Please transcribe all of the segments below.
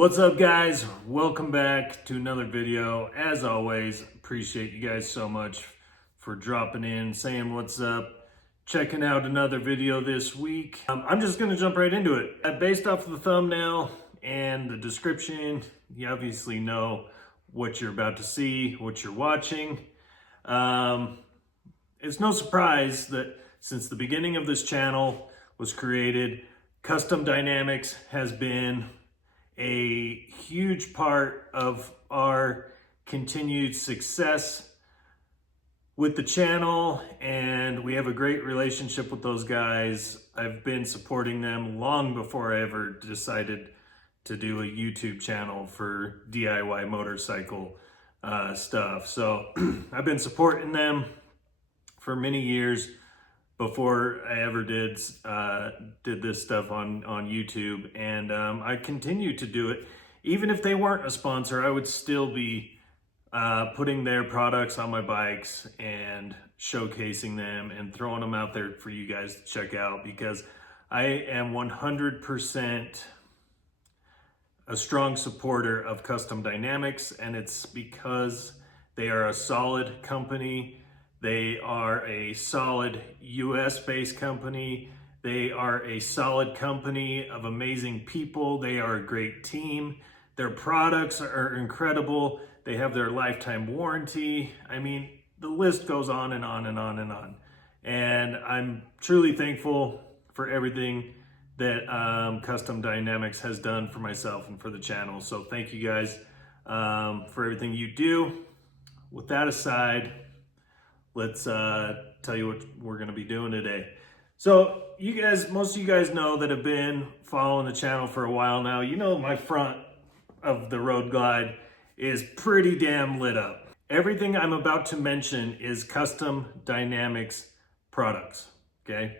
What's up, guys? Welcome back to another video. As always, appreciate you guys so much for dropping in, saying what's up, checking out another video this week. I'm just gonna jump right into it. Based off of the thumbnail and the description, you obviously know what you're about to see, what you're watching. It's no surprise that since the beginning of this channel was created, custom dynamics has been a huge part of our continued success with the channel, and we have a great relationship with those guys. I've been supporting them long before I ever decided to do a YouTube channel for DIY motorcycle stuff. So I've been supporting them for many years before I ever did this stuff on YouTube, and I continue to do it. Even if they weren't a sponsor, I would still be putting their products on my bikes and showcasing them and throwing them out there for you guys to check out, because I am 100% a strong supporter of Custom Dynamics, and it's because they are a solid company. They are a solid US-based company. They are a solid company of amazing people. They are a great team. Their products are incredible. They have their lifetime warranty. I mean, the list goes on and on and on and on. And I'm truly thankful for everything that Custom Dynamics has done for myself and for the channel. So thank you guys for everything you do. With that aside, let's tell you what we're going to be doing today. So you guys, most of you guys know that have been following the channel for a while now. You know my front of the Road Glide is pretty damn lit up. Everything I'm about to mention is Custom Dynamics products, okay?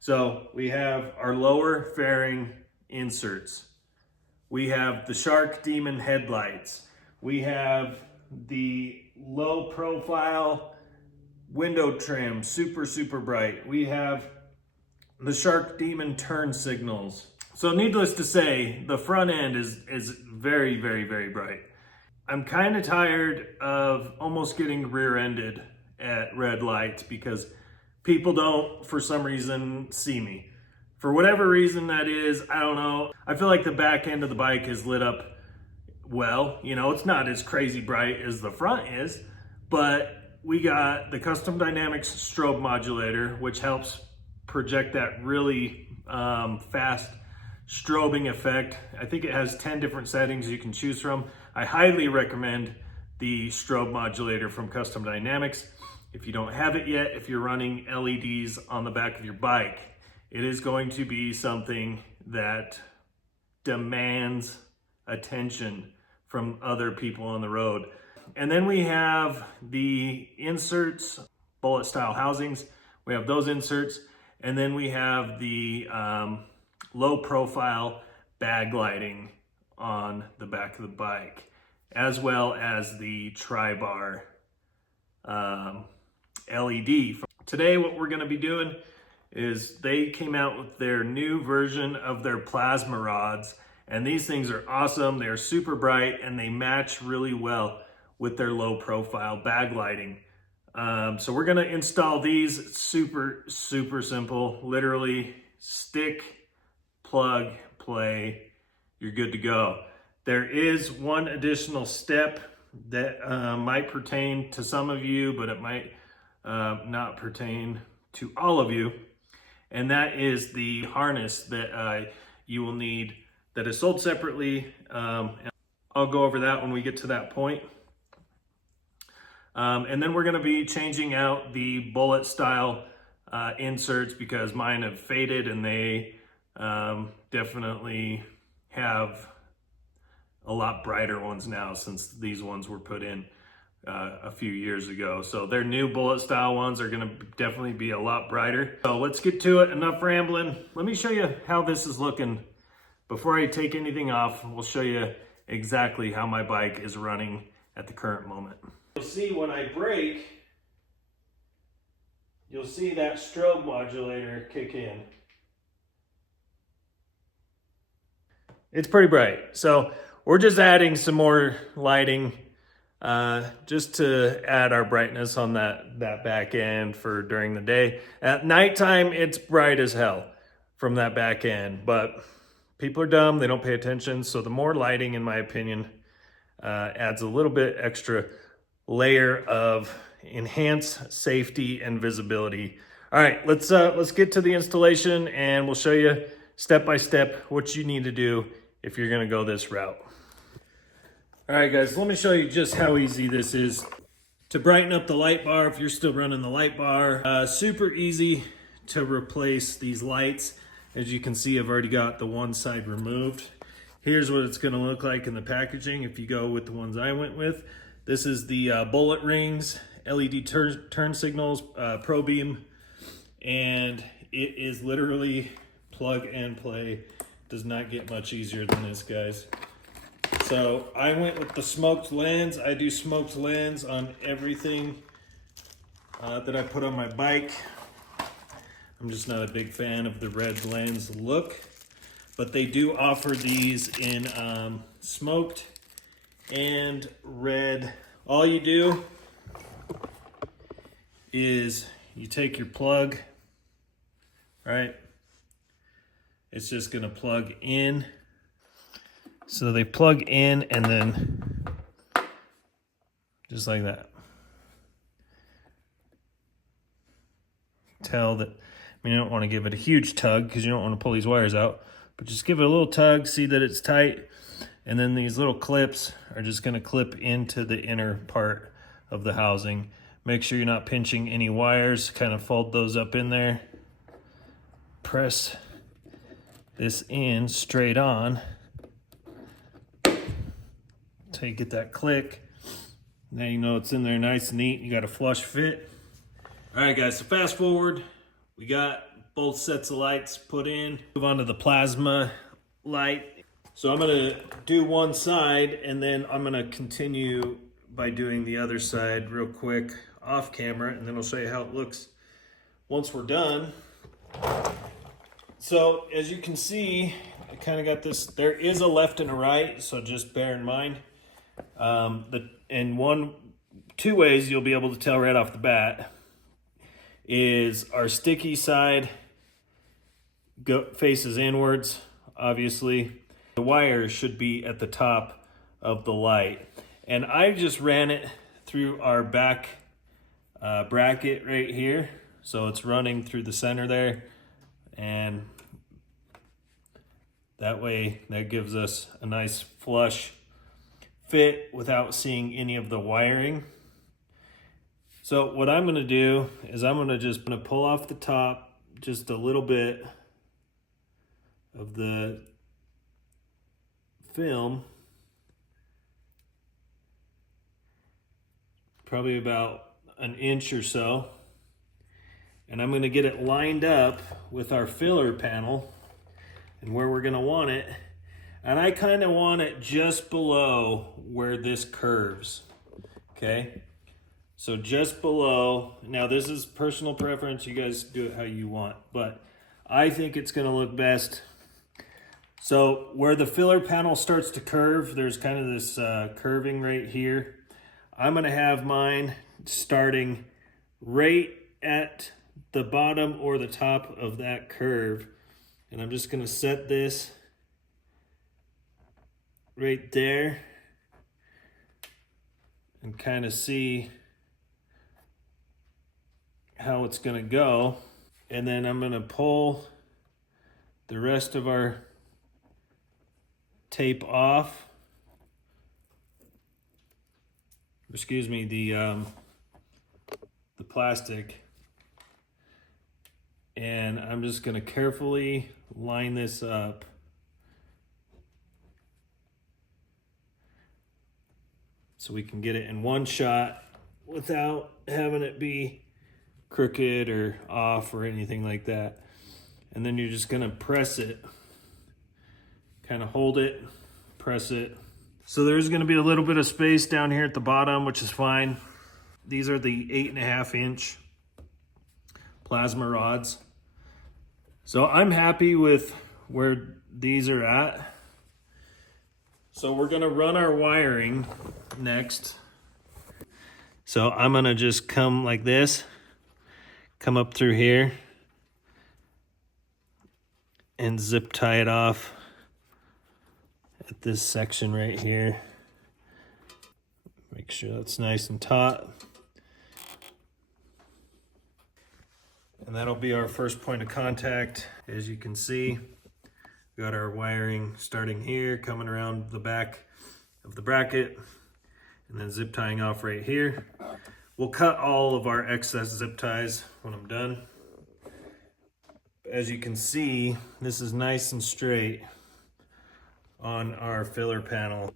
So we have our lower fairing inserts. We have the Shark Demon headlights. We have the low profile window trim, super bright. We have the Shark Demon turn signals. So needless to say, the front end is very bright. I'm kind of tired of almost getting rear-ended at red lights because people don't, for some reason, see me. For whatever reason that is, I don't know. I feel like the back end of the bike is lit up well. You know, it's not as crazy bright as the front is, but we got the Custom Dynamics strobe modulator, which helps project that really fast strobing effect. I think it has 10 different settings you can choose from. I highly recommend the strobe modulator from Custom Dynamics. If you don't have it yet, if you're running LEDs on the back of your bike, it is going to be something that demands attention from other people on the road. And then we have the inserts, bullet style housings. We have those inserts. And then we have the low profile bag lighting on the back of the bike, as well as the tri-bar LED. Today, what we're gonna be doing is they came out with their new version of their plasma rods. And these things are awesome. They're super bright and they match really well with their low profile bag lighting. So we're gonna install these. It's super simple. Literally stick, plug, play, you're good to go. There is one additional step that might pertain to some of you, but it might not pertain to all of you. And that is the harness that you will need, that is sold separately. And I'll go over that when we get to that point. And then we're gonna be changing out the bullet style inserts because mine have faded, and they definitely have a lot brighter ones now since these ones were put in a few years ago. So their new bullet style ones are gonna definitely be a lot brighter. So let's get to it, enough rambling. Let me show you how this is looking. Before I take anything off, we'll show you exactly how my bike is running at the current moment. You'll see when I brake, you'll see that strobe modulator kick in. it's pretty bright. So we're just adding some more lighting just to add our brightness on that back end for during the day. At nighttime, it's bright as hell from that back end, but people are dumb, they don't pay attention. So the more lighting, in my opinion, adds a little bit extra layer of enhanced safety and visibility. All right, let's get to the installation and we'll show you step by step what you need to do if you're gonna go this route. All right guys, let me show you just how easy this is to brighten up the light bar if you're still running the light bar. Super easy to replace these lights. As you can see, I've already got the one side removed. Here's what it's gonna look like in the packaging if you go with the ones I went with. This is the bullet rings, LED turn signals, Pro Beam, and it is literally plug and play. Does not get much easier than this, guys. So I went with the smoked lens. I do smoked lens on everything that I put on my bike. I'm just not a big fan of the red lens look, but they do offer these in smoked and red. All you do is you take your plug, right? It's just gonna plug in. So they plug in and then just like that. Tell that, I mean, you don't want to give it a huge tug because you don't want to pull these wires out, but just give it a little tug, see that it's tight. And then these little clips are just going to clip into the inner part of the housing. Make sure you're not pinching any wires, kind of fold those up in there. Press this in straight on. Until you get that click. Now you know it's in there nice and neat. You got a flush fit. All right guys, so fast forward. We got both sets of lights put in. Move on to the plasma light. So I'm gonna do one side and then I'm gonna continue by doing the other side real quick off camera, and then I'll show you how it looks once we're done. So as you can see, I kind of got this, there is a left and a right, so just bear in mind. In two ways you'll be able to tell right off the bat is our sticky side faces inwards, obviously. The wire should be at the top of the light. And I just ran it through our back bracket right here. So it's running through the center there. And that way, that gives us a nice flush fit without seeing any of the wiring. So what I'm gonna do is I'm gonna pull off the top just a little bit of the film, probably about an inch or so, and I'm gonna get it lined up with our filler panel and where we're gonna want it. And I kind of want it just below where this curves, okay? So just below. Now this is personal preference, you guys do it how you want, but I think it's gonna look best. So where the filler panel starts to curve, there's kind of this curving right here. I'm gonna have mine starting right at the bottom or the top of that curve. And I'm just gonna set this right there and kind of see how it's gonna go. And then I'm gonna pull the rest of our tape off. Excuse me, the plastic. And I'm just gonna carefully line this up. So we can get it in one shot without having it be crooked or off or anything like that. And then you're just gonna press it, kind of hold it, press it. So there's gonna be a little bit of space down here at the bottom, which is fine. These are the 8.5 inch plasma rods. So I'm happy with where these are at. So we're gonna run our wiring next. So I'm gonna just come like this, come up through here, and zip tie it off at this section right here. Make sure that's nice and taut. And that'll be our first point of contact. As you can see, we got our wiring starting here, coming around the back of the bracket, and then zip tying off right here. We'll cut all of our excess zip ties when I'm done. As you can see, this is nice and straight on our filler panel.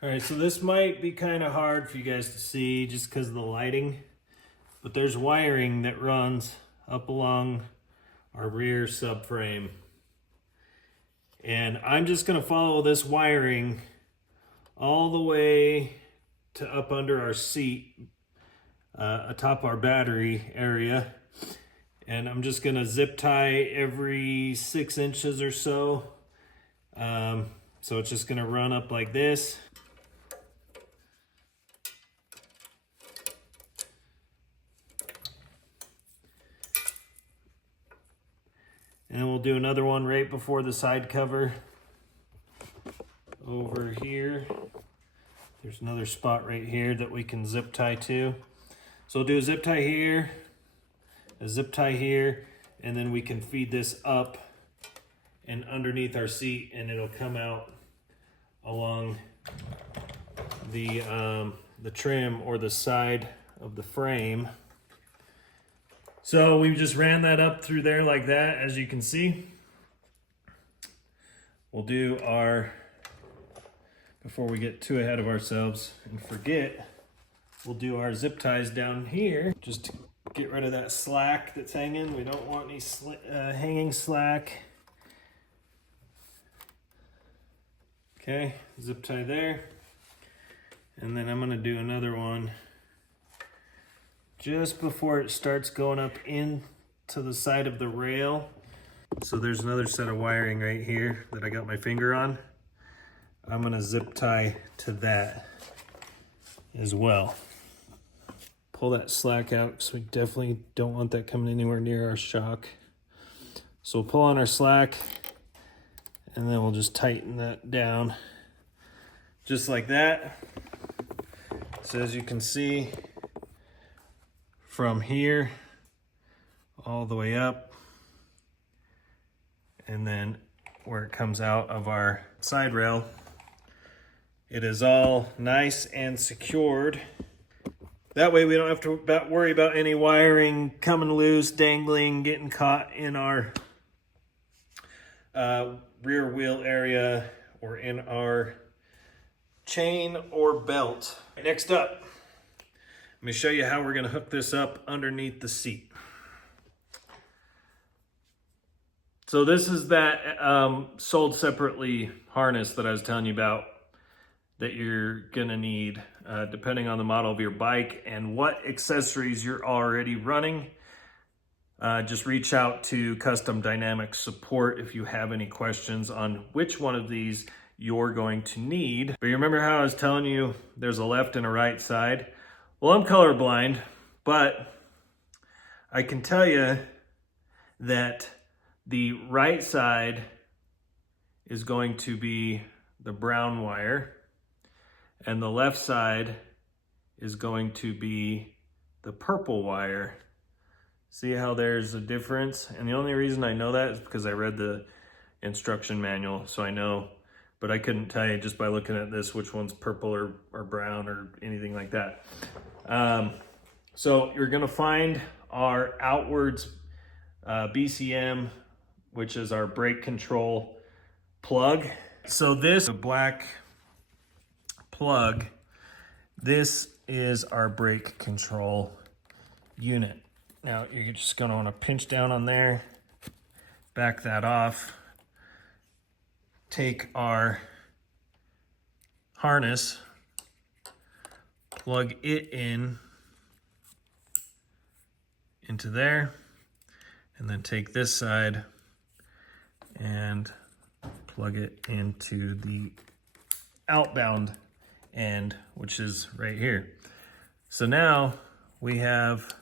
All right, so this might be kind of hard for you guys to see just because of the lighting, but there's wiring that runs up along our rear subframe. And I'm just gonna follow this wiring all the way to up under our seat, atop our battery area. And I'm just gonna zip tie every 6 inches or so. So it's just gonna run up like this. And we'll do another one right before the side cover over here. There's another spot right here that we can zip tie to. So we'll do a zip tie here, a zip tie here, and then we can feed this up and underneath our seat, and it'll come out along the trim or the side of the frame. So we just ran that up through there like that, as you can see. We'll do our, before we get too ahead of ourselves and forget, we'll do our zip ties down here just to get rid of that slack that's hanging. We don't want any hanging slack. Okay, zip tie there. And then I'm gonna do another one just before it starts going up into the side of the rail. So there's another set of wiring right here that I got my finger on. I'm gonna zip tie to that as well. Pull that slack out because we definitely don't want that coming anywhere near our shock. So we'll pull on our slack and then we'll just tighten that down just like that. So as you can see, from here all the way up, and then where it comes out of our side rail, it is all nice and secured. That way we don't have to worry about any wiring coming loose, dangling, getting caught in our rear wheel area or in our chain or belt. Next up, let me show you how we're going to hook this up underneath the seat. So this is that sold separately harness that I was telling you about that you're going to need depending on the model of your bike and what accessories you're already running. Just reach out to Custom Dynamics support if you have any questions on which one of these you're going to need. But you remember how I was telling you there's a left and a right side? Well, I'm colorblind, but I can tell you that the right side is going to be the brown wire and the left side is going to be the purple wire. See how there's a difference? And the only reason I know that is because I read the instruction manual, so I know, but I couldn't tell you just by looking at this which one's purple or brown or anything like that. So you're gonna find our outwards BCM, which is our brake control plug. So this black plug, this is our brake control unit. Now you're just gonna wanna pinch down on there, back that off, take our harness, plug it into there, and then take this side and plug it into the outbound end, which is right here. So now we have,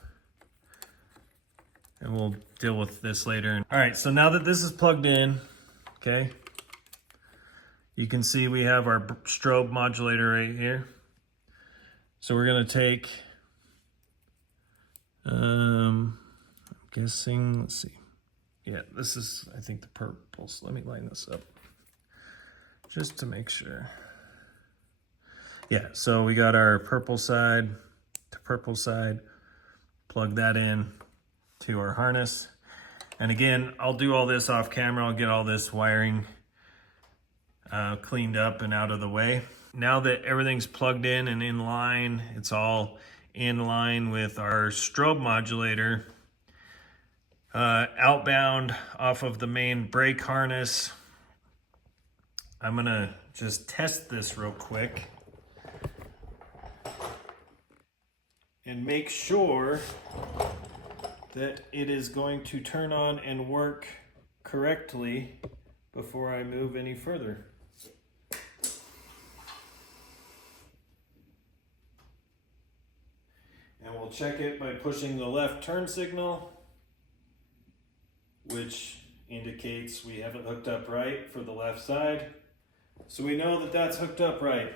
and we'll deal with this later. All right, so now that this is plugged in, okay, you can see we have our strobe modulator right here. So we're gonna take, I'm guessing, let's see. Yeah, this is, I think, the purple. So let me line this up just to make sure. Yeah, so we got our purple side to purple side, plug that in to our harness. And again, I'll do all this off camera. I'll get all this wiring cleaned up and out of the way. Now that everything's plugged in and in line, it's all in line with our strobe modulator, outbound off of the main brake harness. I'm gonna just test this real quick and make sure that it is going to turn on and work correctly before I move any further. And we'll check it by pushing the left turn signal, which indicates we have it hooked up right for the left side. So we know that that's hooked up right.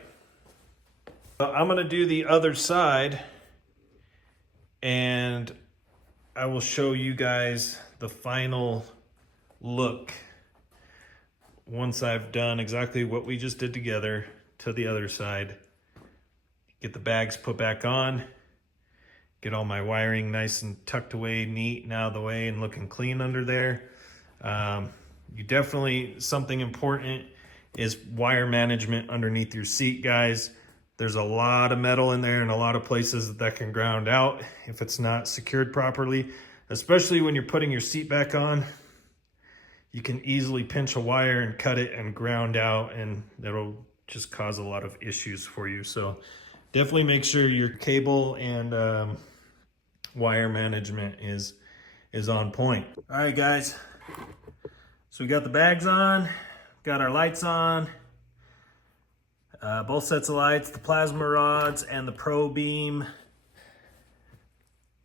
I'm gonna do the other side and I will show you guys the final look once I've done exactly what we just did together to the other side. Get the bags put back on, get all my wiring nice and tucked away, neat and out of the way and looking clean under there. You definitely, something important is wire management underneath your seat, guys. There's a lot of metal in there and a lot of places that can ground out if it's not secured properly, especially when you're putting your seat back on. You can easily pinch a wire and cut it and ground out, and that'll just cause a lot of issues for you. So definitely make sure your cable and wire management is on point. All right, guys. So we got the bags on, got our lights on, both sets of lights, the plasma rods and the Pro Beam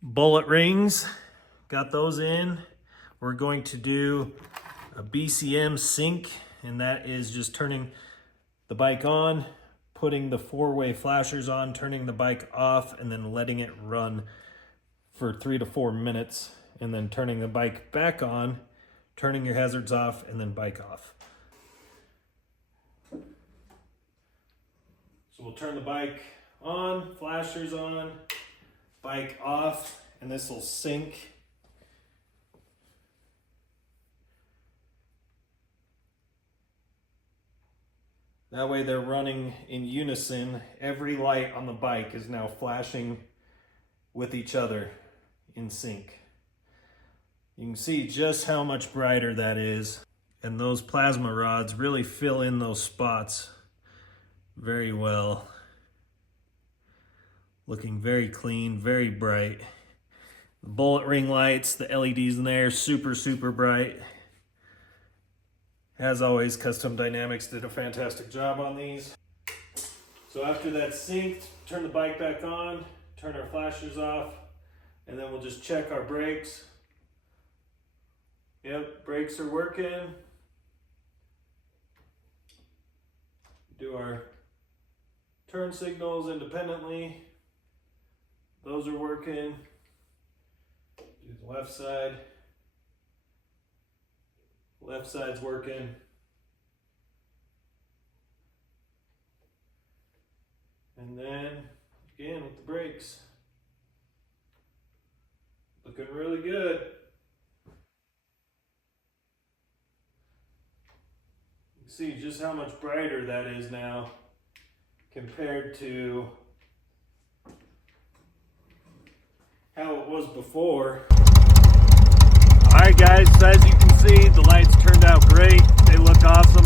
bullet rings, got those in. We're going to do a BCM sync, and that is just turning the bike on, putting the four-way flashers on, turning the bike off, and then letting it run for 3 to 4 minutes, and then turning the bike back on, turning your hazards off, and then bike off. So we'll turn the bike on, flashers on, bike off, and this will sync. That way they're running in unison. Every light on the bike is now flashing with each other in sync. You can see just how much brighter that is. And those plasma rods really fill in those spots very well. Looking very clean, very bright. The bullet ring lights, the LEDs in there, super, super bright. As always, Custom Dynamics did a fantastic job on these. So after that's synced, turn the bike back on, turn our flashers off, and then we'll just check our brakes. Yep, brakes are working. Do our turn signals independently. Those are working. Do the left side. Left side's working. And then again with the brakes. Looking really good. You can see just how much brighter that is now compared to how it was before. Alright guys, so as you can see, the lights turned out great. They look awesome.